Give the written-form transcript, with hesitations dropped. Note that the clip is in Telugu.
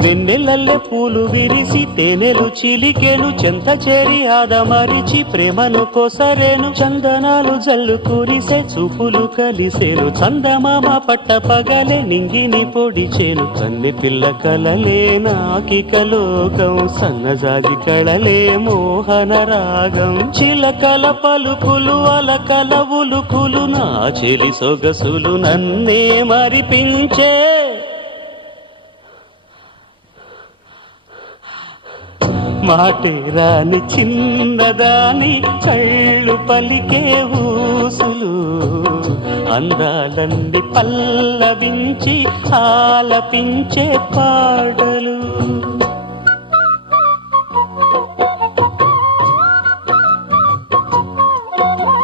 వెన్నెలల్లె పూలు విరిసి తేనెలు చిలికెను చెంత చేరి ఆదమరిచి ప్రేమను కొసరేను చందనాలు జల్లు కురిసే చూపులు కలిసేను చందమామ పట్ట పగలే నింగిని పొడిచేను కన్నె పిల్ల కలలే నాకిక లోకం సన్నజాజి కళలే మోహన రాగం చిలకల పలుకులు అలకల ఉలుకులు నా చెలి సొగసులు నన్నే మరిపించే మాటే రాని చిన్నదాని కళ్ళు పలికే ఊసులు అందాలన్నీ పల్లవించి ఆలపించే పాటలు